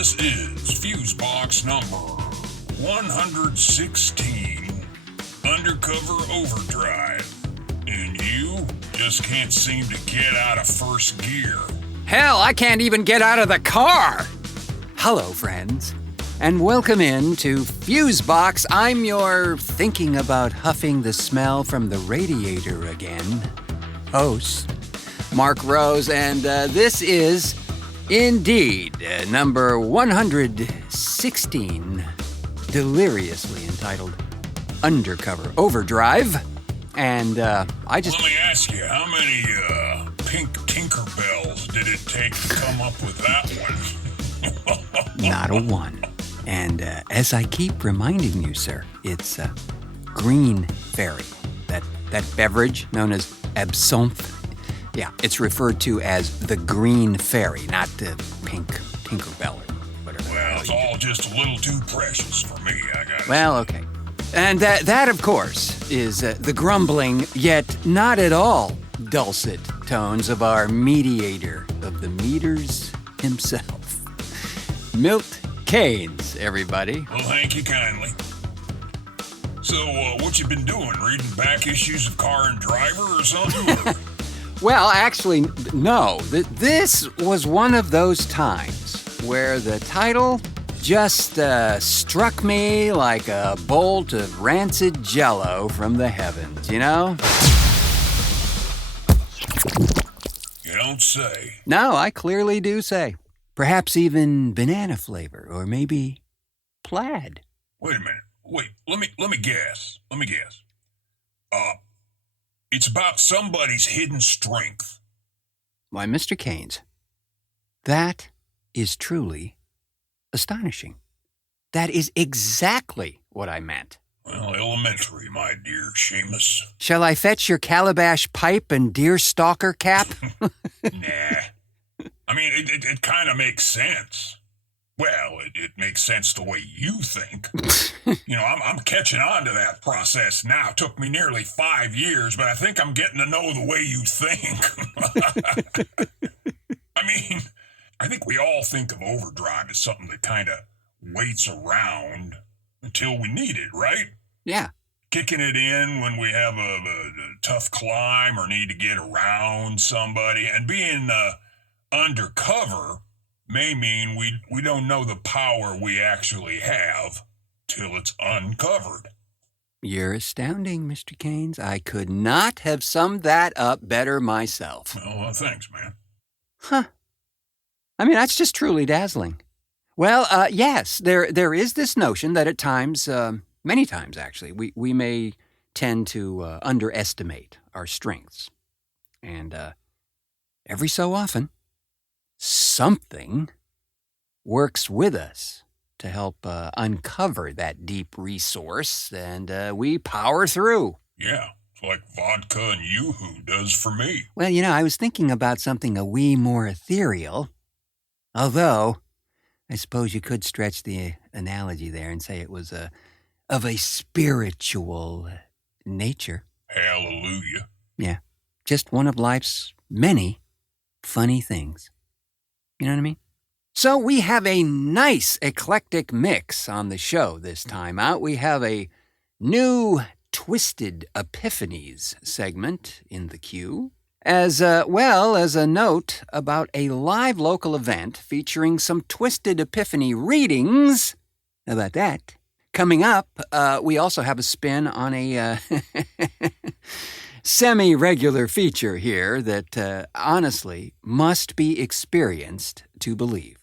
This is Fusebox number 116, Undercover Overdrive. And you just can't seem to get out of first gear. Hell, I can't even get out of the car! Hello, friends, and welcome in to Fusebox. I'm your thinking about huffing the smell from the radiator again host, Mark Rose, and this is indeed number 116, deliriously entitled Undercover Overdrive. And I just... Let me ask you, how many pink Tinkerbells did it take to come up with that one? Not a one. And as I keep reminding you, sir, it's green fairy. That beverage known as absinthe. Yeah, it's referred to as the green fairy, not the pink Tinkerbell or whatever. Well, it's all just a little too precious for me, I gotta say. Well, okay. And that, of course, is the grumbling, yet not at all dulcet tones of our mediator of the meters himself, Milt Keynes, everybody. Well, thank you kindly. So, what you been doing? Reading back issues of Car and Driver or something? Well, actually, no. This was one of those times where the title just struck me like a bolt of rancid Jello from the heavens, you know? You don't say. No, I clearly do say. Perhaps even banana flavor, or maybe plaid. Wait a minute. Wait, let me guess. It's about somebody's hidden strength. Why, Mr. Keynes, that is truly astonishing. That is exactly what I meant. Well, elementary, my dear Seamus. Shall I fetch your calabash pipe and deerstalker cap? Nah. I mean, it kind of makes sense. Well, it makes sense the way you think. You know, I'm catching on to that process now. It took me nearly 5 years, but I think I'm getting to know the way you think. I mean, I think we all think of overdrive as something that kind of waits around until we need it, right? Yeah. Kicking it in when we have a tough climb or need to get around somebody. And being undercover may mean we don't know the power we actually have till it's uncovered. You're astounding, Mr. Keynes. I could not have summed that up better myself. Oh, thanks, man. Huh. I mean, that's just truly dazzling. Well, yes, there is this notion that at times, many times actually, we may tend to underestimate our strengths. And every so often, something works with us to help uncover that deep resource, and we power through. Yeah, it's like vodka and Yoo-hoo does for me. Well, you know, I was thinking about something a wee more ethereal, although I suppose you could stretch the analogy there and say it was of a spiritual nature. Hallelujah. Yeah, just one of life's many funny things. You know what I mean? So we have a nice eclectic mix on the show this time out. We have a new Twisted Epiphanies segment in the queue, as well as a note about a live local event featuring some Twisted Epiphany readings. How about that? Coming up, we also have a spin on a semi-regular feature here that honestly must be experienced to believe.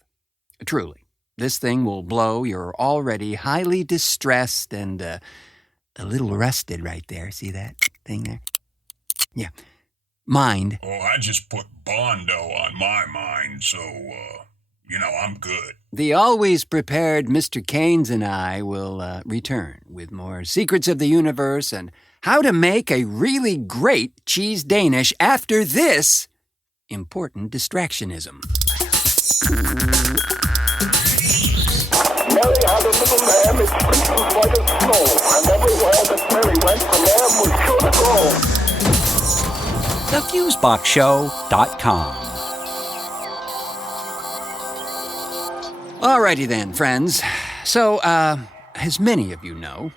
Truly, this thing will blow your already highly distressed and a little rusted right there. See that thing there? Yeah. Mind. Oh, I just put Bondo on my mind, so, I'm good. The always prepared Mr. Keynes and I will return with more secrets of the universe and how to make a really great cheese Danish after this important distractionism. Mary had a little lamb, its fleece was white as snow, and everywhere that Mary went, the lamb was sure to go. TheFuseboxShow.com. Alrighty then, friends. So, as many of you know,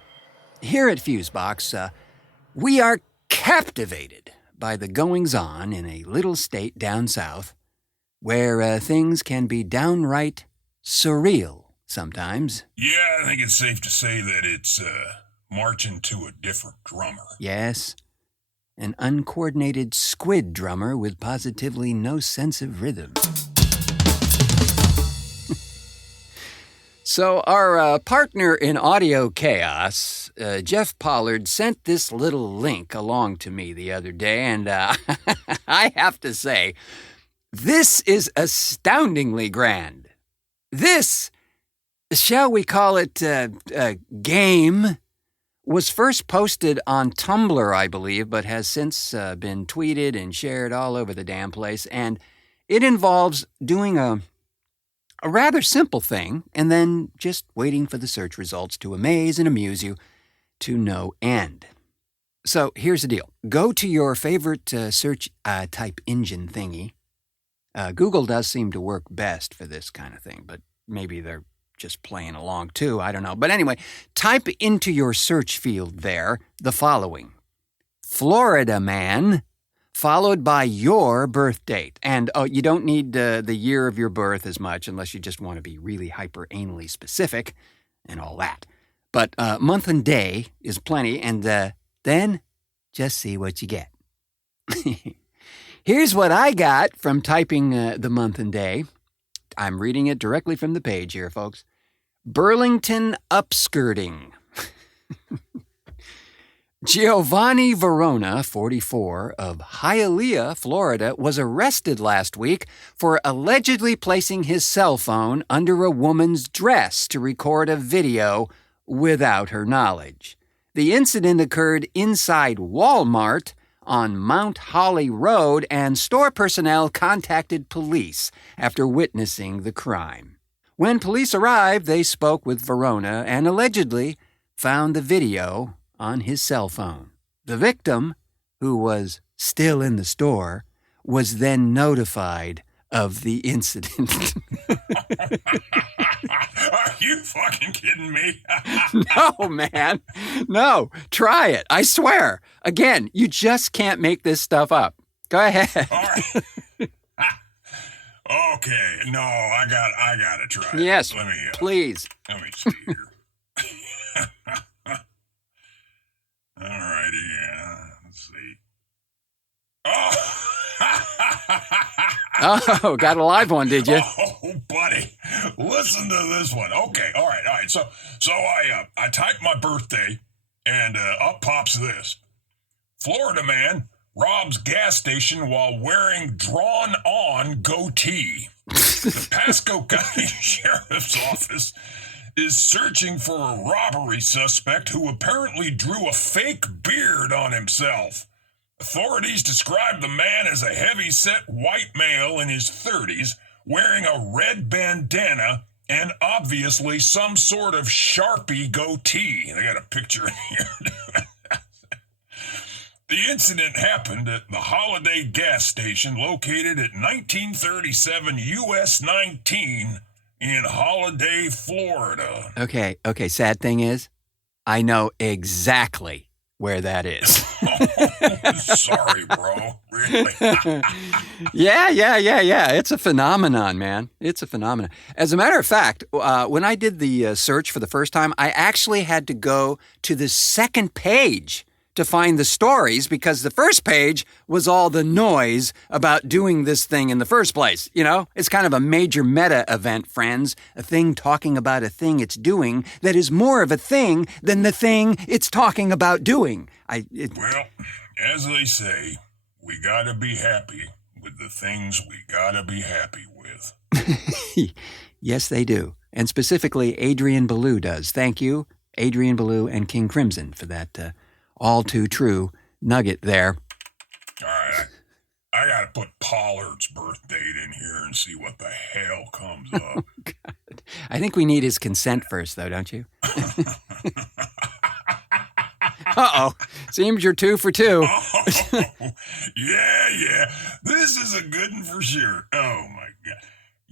here at Fusebox, we are captivated by the goings-on in a little state down south where things can be downright surreal sometimes. Yeah, I think it's safe to say that it's marching to a different drummer. Yes, an uncoordinated squid drummer with positively no sense of rhythm. So our partner in audio chaos, Jeff Pollard, sent this little link along to me the other day, and I have to say, this is astoundingly grand. This, shall we call it game, was first posted on Tumblr, I believe, but has since been tweeted and shared all over the damn place, and it involves doing a rather simple thing, and then just waiting for the search results to amaze and amuse you to no end. So here's the deal. Go to your favorite search type engine thingy. Google does seem to work best for this kind of thing, but maybe they're just playing along too, I don't know. But anyway, type into your search field there the following: Florida man, followed by your birth date. And you don't need the year of your birth as much unless you just want to be really hyper-anally specific and all that. But month and day is plenty, and then just see what you get. Here's what I got from typing the month and day. I'm reading it directly from the page here, folks. Burlington upskirting. Giovanni Verona, 44, of Hialeah, Florida, was arrested last week for allegedly placing his cell phone under a woman's dress to record a video without her knowledge. The incident occurred inside Walmart on Mount Holly Road, and store personnel contacted police after witnessing the crime. When police arrived, they spoke with Verona and allegedly found the video on his cell phone. The victim, who was still in the store, was then notified of the incident. Are you fucking kidding me? No, man. No. Try it. I swear. Again, you just can't make this stuff up. Go ahead. All right. Okay. No, I gotta try it. Yes, Let me please. Let me see here. All righty, yeah. Let's see. Oh, got a live one, did you? Oh, buddy, listen to this one. Okay, all right. So I typed my birthday, and up pops this: Florida man robs gas station while wearing drawn-on goatee. The Pasco County Sheriff's Office is searching for a robbery suspect who apparently drew a fake beard on himself. Authorities describe the man as a heavy-set white male in his 30s, wearing a red bandana and obviously some sort of Sharpie goatee. They got a picture in here. The incident happened at the Holiday gas station located at 1937 US 19 in Holiday, Florida. Okay, sad thing is, I know exactly where that is. Oh, sorry, bro. Really? Yeah. It's a phenomenon, man. It's a phenomenon. As a matter of fact, when I did the search for the first time, I actually had to go to the second page to find the stories because the first page was all the noise about doing this thing in the first place. You know, it's kind of a major meta event, friends. A thing talking about a thing it's doing that is more of a thing than the thing it's talking about doing. Well, as they say, we gotta be happy with the things we gotta be happy with. Yes, they do. And specifically, Adrian Ballou does. Thank you, Adrian Ballou and King Crimson, for that all too true nugget there. All right, I gotta put Pollard's birth date in here and see what the hell comes up. God. I think we need his consent first, though, don't you? Uh-oh. Seems you're 2 for 2. Oh, yeah. This is a good one for sure. Oh, my God.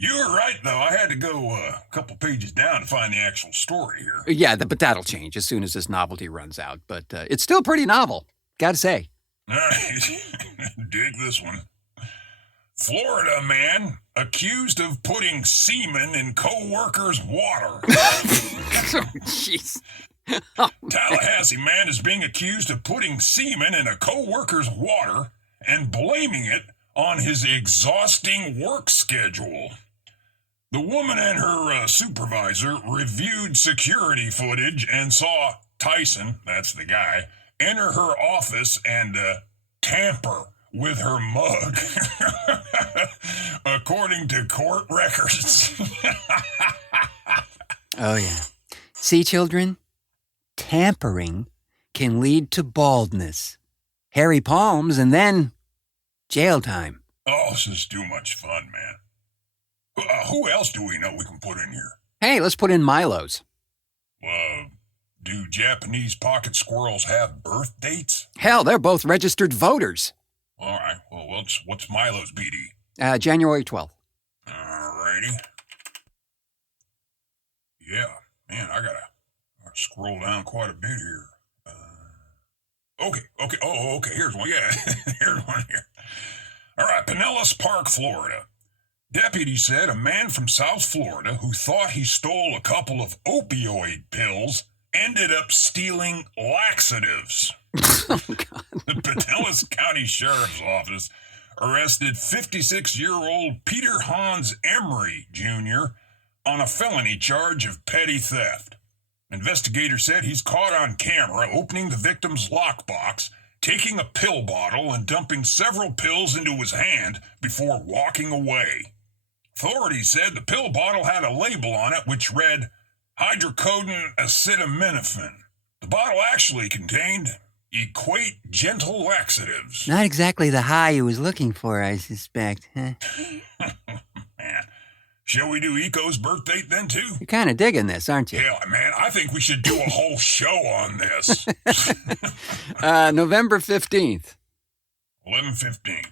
You were right, though. I had to go a couple pages down to find the actual story here. Yeah, but that'll change as soon as this novelty runs out. But it's still pretty novel, gotta say. All right. Dig this one. Florida man accused of putting semen in co-worker's water. Jeez. Tallahassee man is being accused of putting semen in a co-worker's water and blaming it on his exhausting work schedule. The woman and her supervisor reviewed security footage and saw Tyson, that's the guy, enter her office and tamper with her mug, according to court records. Oh, yeah. See, children? Tampering can lead to baldness, hairy palms, and then jail time. Oh, this is too much fun, man. Who else do we know we can put in here? Hey, let's put in Milo's. Do Japanese pocket squirrels have birth dates? Hell, they're both registered voters. All right, well, what's Milo's BD? January 12th. Alrighty. Yeah, man, I gotta scroll down quite a bit here. Okay, here's one, yeah, here's one here. All right, Pinellas Park, Florida. Deputies said a man from South Florida who thought he stole a couple of opioid pills ended up stealing laxatives. Oh, God. The Pinellas County Sheriff's Office arrested 56-year-old Peter Hans Emery, Jr. on a felony charge of petty theft. Investigators said he's caught on camera opening the victim's lockbox, taking a pill bottle and dumping several pills into his hand before walking away. Authorities said the pill bottle had a label on it which read hydrocodone acetaminophen. The bottle actually contained Equate Gentle Laxatives. Not exactly the high he was looking for, I suspect. Huh? Man, shall we do Eco's birth date then, too? You're kind of digging this, aren't you? Yeah, man, I think we should do a whole show on this. November 15th. 11:15.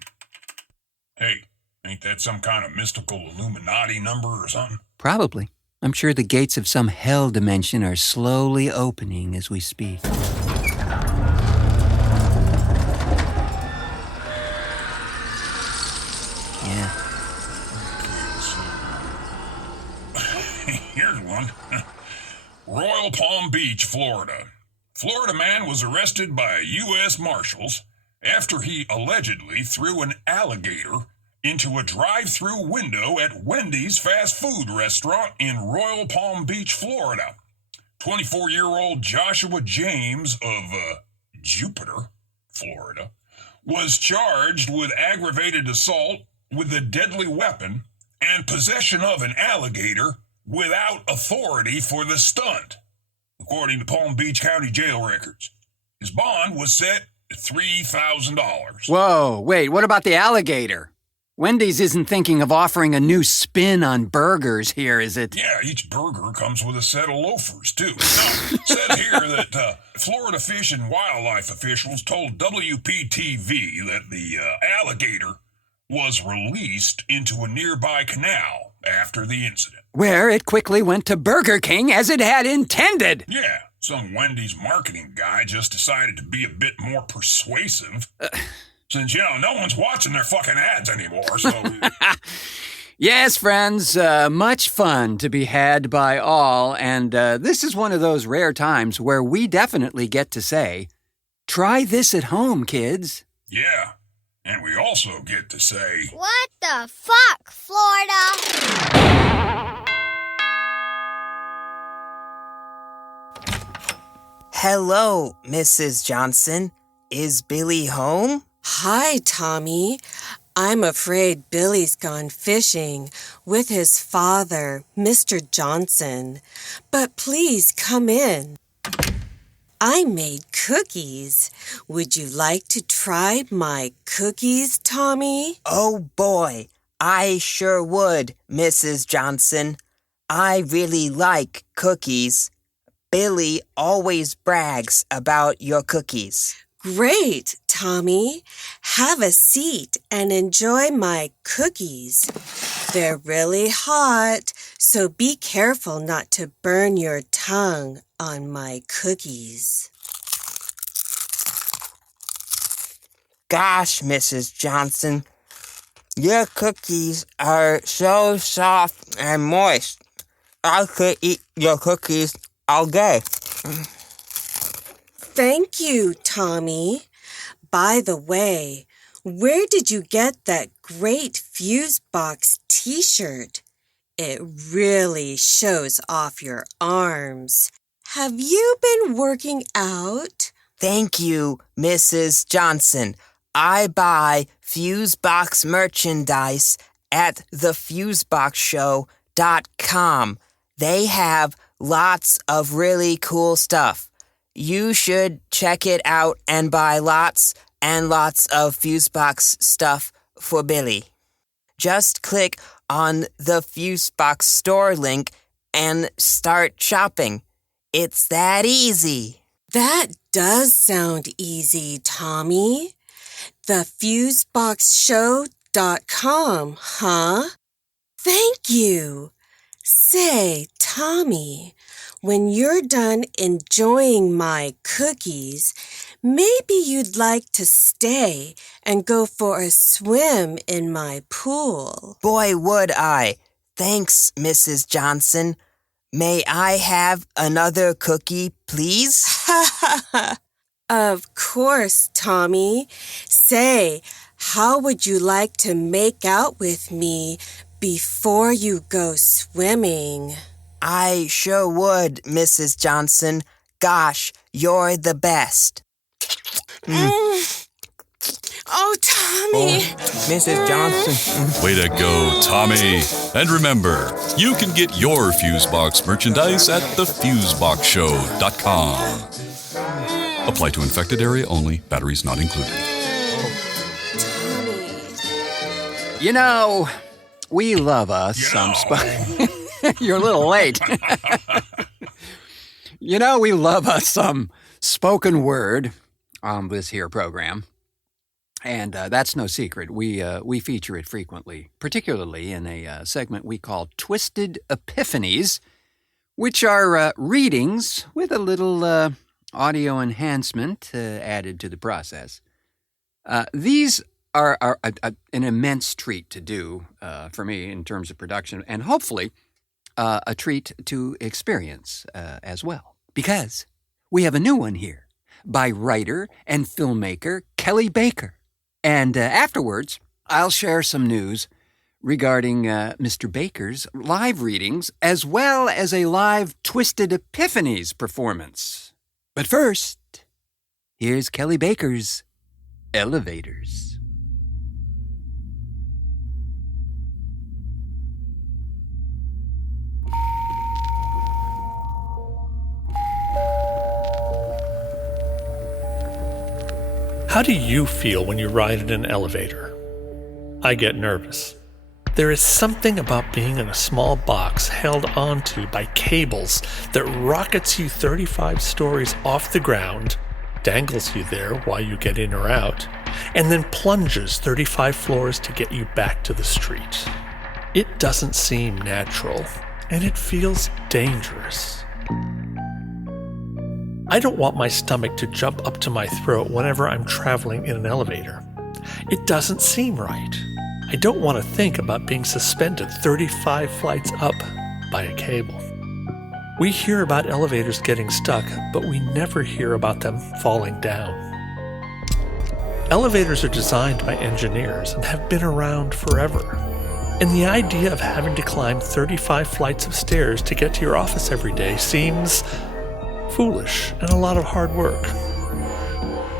Hey, ain't that some kind of mystical Illuminati number or something? Probably. I'm sure the gates of some hell dimension are slowly opening as we speak. Yeah. Here's one. Royal Palm Beach, Florida. Florida man was arrested by U.S. Marshals after he allegedly threw an alligator into a drive-through window at Wendy's fast food restaurant in Royal Palm Beach, Florida. 24-year-old Joshua James of Jupiter, Florida, was charged with aggravated assault with a deadly weapon and possession of an alligator without authority for the stunt, according to Palm Beach County jail records. His bond was set at $3,000. Whoa, wait, what about the alligator? Wendy's isn't thinking of offering a new spin on burgers here, is it? Yeah, each burger comes with a set of loafers, too. Now, it said here that Florida Fish and Wildlife officials told WPTV that the alligator was released into a nearby canal after the incident. Where it quickly went to Burger King as it had intended. Yeah, some Wendy's marketing guy just decided to be a bit more persuasive. Since, no one's watching their fucking ads anymore, so... Yes, friends, much fun to be had by all, and this is one of those rare times where we definitely get to say, try this at home, kids. Yeah, and we also get to say... What the fuck, Florida? Hello, Mrs. Johnson. Is Billy home? Hi, Tommy. I'm afraid Billy's gone fishing with his father, Mr. Johnson. But please come in. I made cookies. Would you like to try my cookies, Tommy? Oh boy, I sure would, Mrs. Johnson. I really like cookies. Billy always brags about your cookies. Great, Tommy. Have a seat and enjoy my cookies. They're really hot, so be careful not to burn your tongue on my cookies. Gosh, Mrs. Johnson, your cookies are so soft and moist. I could eat your cookies all day. Thank you, Tommy. By the way, where did you get that great Fusebox t-shirt? It really shows off your arms. Have you been working out? Thank you, Mrs. Johnson. I buy Fusebox merchandise at thefuseboxshow.com. They have lots of really cool stuff. You should check it out and buy lots and lots of Fusebox stuff for Billy. Just click on the Fusebox store link and start shopping. It's that easy. That does sound easy, Tommy. Thefuseboxshow.com, huh? Thank you. Say, Tommy, when you're done enjoying my cookies, maybe you'd like to stay and go for a swim in my pool. Boy, would I. Thanks, Mrs. Johnson. May I have another cookie, please? Of course, Tommy. Say, how would you like to make out with me before you go swimming? I sure would, Mrs. Johnson. Gosh, you're the best. Oh, Tommy. Mrs. Johnson. Way to go, Tommy. And remember, you can get your Fusebox merchandise at thefuseboxshow.com. Apply to infected area only. Batteries not included. You know, we love us some You're a little late. You know, we love us some spoken word on this here program. And that's no secret. We feature it frequently, particularly in a segment we call Twisted Epiphanies, which are readings with a little audio enhancement added to the process. These are an immense treat to do for me in terms of production, and hopefully a treat to experience as well. Because we have a new one here by writer and filmmaker Kelley Baker. And afterwards, I'll share some news regarding Mr. Baker's live readings as well as a live Twisted Epiphanies performance. But first, here's Kelley Baker's Elevators. How do you feel when you ride in an elevator? I get nervous. There is something about being in a small box held onto by cables that rockets you 35 stories off the ground, dangles you there while you get in or out, and then plunges 35 floors to get you back to the street. It doesn't seem natural, and it feels dangerous. I don't want my stomach to jump up to my throat whenever I'm traveling in an elevator. It doesn't seem right. I don't want to think about being suspended 35 flights up by a cable. We hear about elevators getting stuck, but we never hear about them falling down. Elevators are designed by engineers and have been around forever. And the idea of having to climb 35 flights of stairs to get to your office every day seems foolish and a lot of hard work.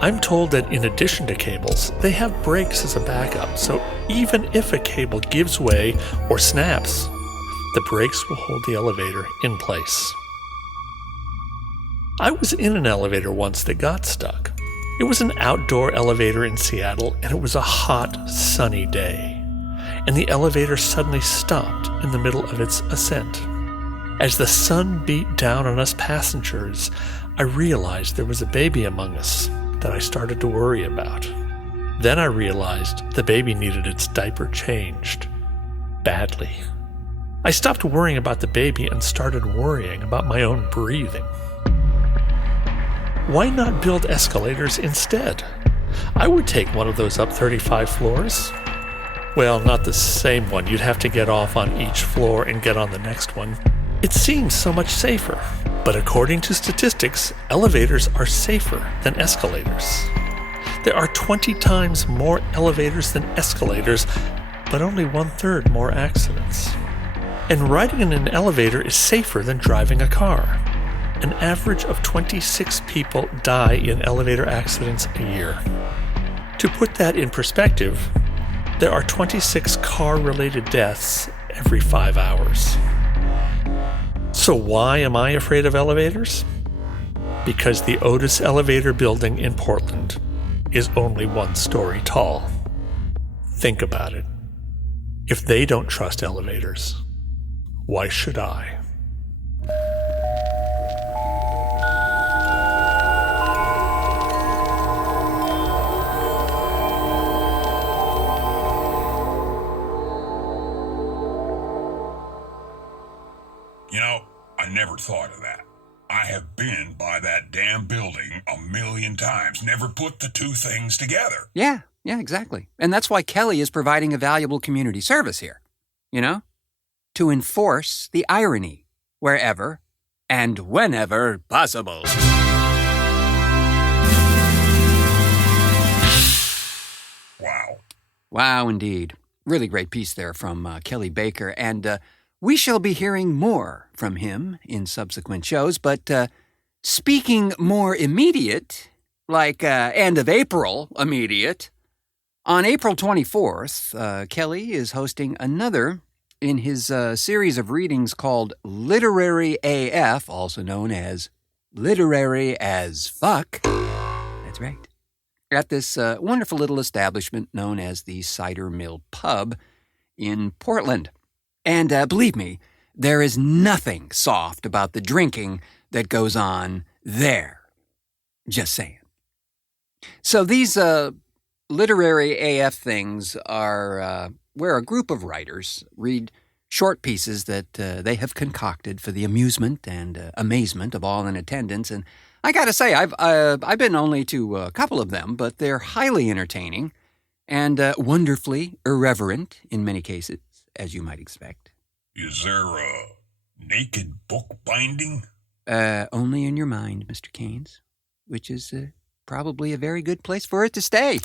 I'm told that in addition to cables, they have brakes as a backup, so even if a cable gives way or snaps, the brakes will hold the elevator in place. I was in an elevator once that got stuck. It was an outdoor elevator in Seattle, and it was a hot, sunny day. And the elevator suddenly stopped in the middle of its ascent. As the sun beat down on us passengers, I realized there was a baby among us that I started to worry about. Then I realized the baby needed its diaper changed. badly. I stopped worrying about the baby and started worrying about my own breathing. Why not build escalators instead? I would take one of those up 35 floors. Well, not the same one. You'd have to get off on each floor and get on the next one. It seems so much safer. But according to statistics, elevators are safer than escalators. There are 20 times more elevators than escalators, but only 1/3 more accidents. And riding in an elevator is safer than driving a car. An average of 26 people die in elevator accidents a year. To put that in perspective, there are 26 car-related deaths every 5 hours. So why am I afraid of elevators? Because the Otis Elevator building in Portland is only 1 story tall. Think about it. If they don't trust elevators, why should I? You know, I never thought of that. I have been by that damn building 1,000,000 times, never put the two things together. Yeah, exactly. And that's why Kelley is providing a valuable community service here, you know? To enforce the irony wherever and whenever possible. Wow. Wow, indeed. Really great piece there from Kelley Baker, and we shall be hearing more from him in subsequent shows, but speaking more immediate, like end of April immediate, on April 24th, Kelley is hosting another in his series of readings called Literary AF, also known as Literary as Fuck. That's right. At this wonderful little establishment known as the Cider Mill Pub in Portland. And believe me, there is nothing soft about the drinking that goes on there. Just saying. So these literary AF things are where a group of writers read short pieces that they have concocted for the amusement and amazement of all in attendance. And I gotta say, I've been only to a couple of them, but they're highly entertaining and wonderfully irreverent in many cases, as you might expect. Is there a naked book binding? Only in your mind, Mr. Keynes, which is probably a very good place for it to stay.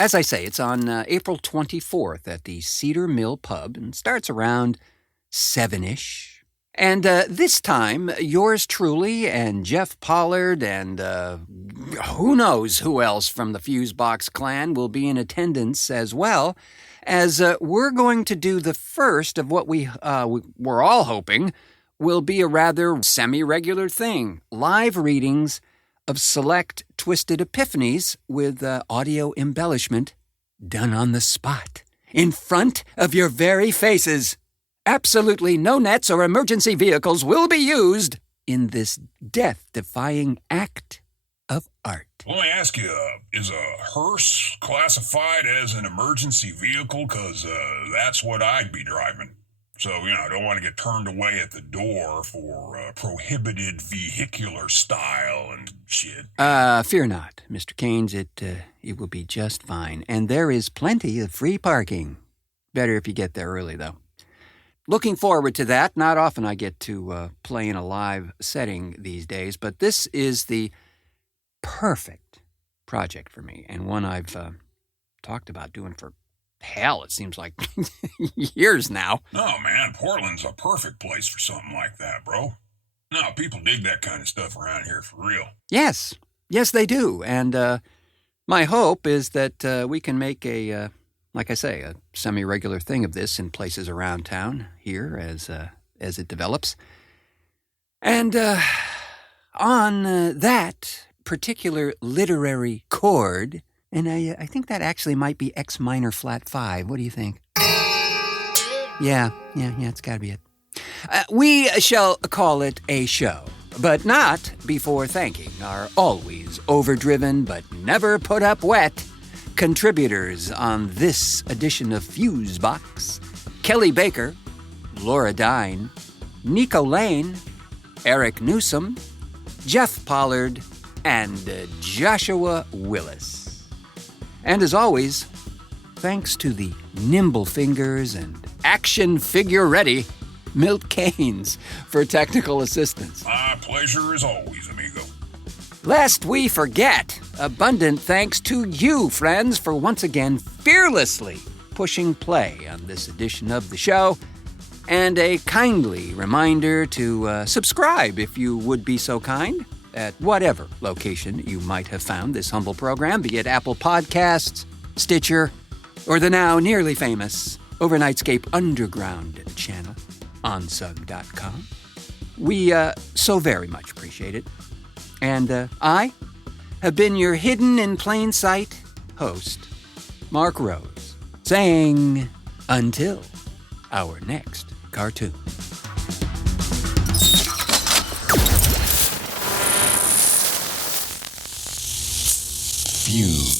As I say, it's on April 24th at the Cedar Mill Pub and starts around 7-ish. And this time, yours truly and Jeff Pollard and who knows who else from the Fusebox clan will be in attendance as well, as we're going to do the first of what we're all hoping will be a rather semi-regular thing, live readings of select Twisted Epiphanies with audio embellishment done on the spot, in front of your very faces. Absolutely no nets or emergency vehicles will be used in this death-defying act of art. Let me ask you, is a hearse classified as an emergency vehicle? Because that's what I'd be driving. So, I don't want to get turned away at the door for prohibited vehicular style and shit. Fear not, Mr. Keynes. It will be just fine. And there is plenty of free parking. Better if you get there early, though. Looking forward to that. Not often I get to play in a live setting these days, but this is the perfect project for me, and one I've talked about doing for hell, it seems like years now. No, man, Portland's a perfect place for something like that, bro. No, people dig that kind of stuff around here for real. Yes, they do, and my hope is that we can make a, like I say, a semi-regular thing of this in places around town here as it develops. And on that particular literary chord, and I think that actually might be X minor flat 5. What do you think? Yeah, it's got to be it. We shall call it a show, but not before thanking our always overdriven but never put up wet contributors on this edition of Fusebox: Kelley Baker, Laura Dine, Nico Lane, Eric Newsom, Jeff Pollard, and Joshua Willis. And as always, thanks to the nimble fingers and action figure ready Milt Keynes for technical assistance. My pleasure as always, amigo. Lest we forget, abundant thanks to you, friends, for once again fearlessly pushing play on this edition of the show, and a kindly reminder to subscribe if you would be so kind at whatever location you might have found this humble program, be it Apple Podcasts, Stitcher, or the now nearly famous Overnightscape Underground channel on sub.com. We so very much appreciate it. And I have been your hidden in plain sight host, Mark Rose, saying until our next cartoon. Fuse.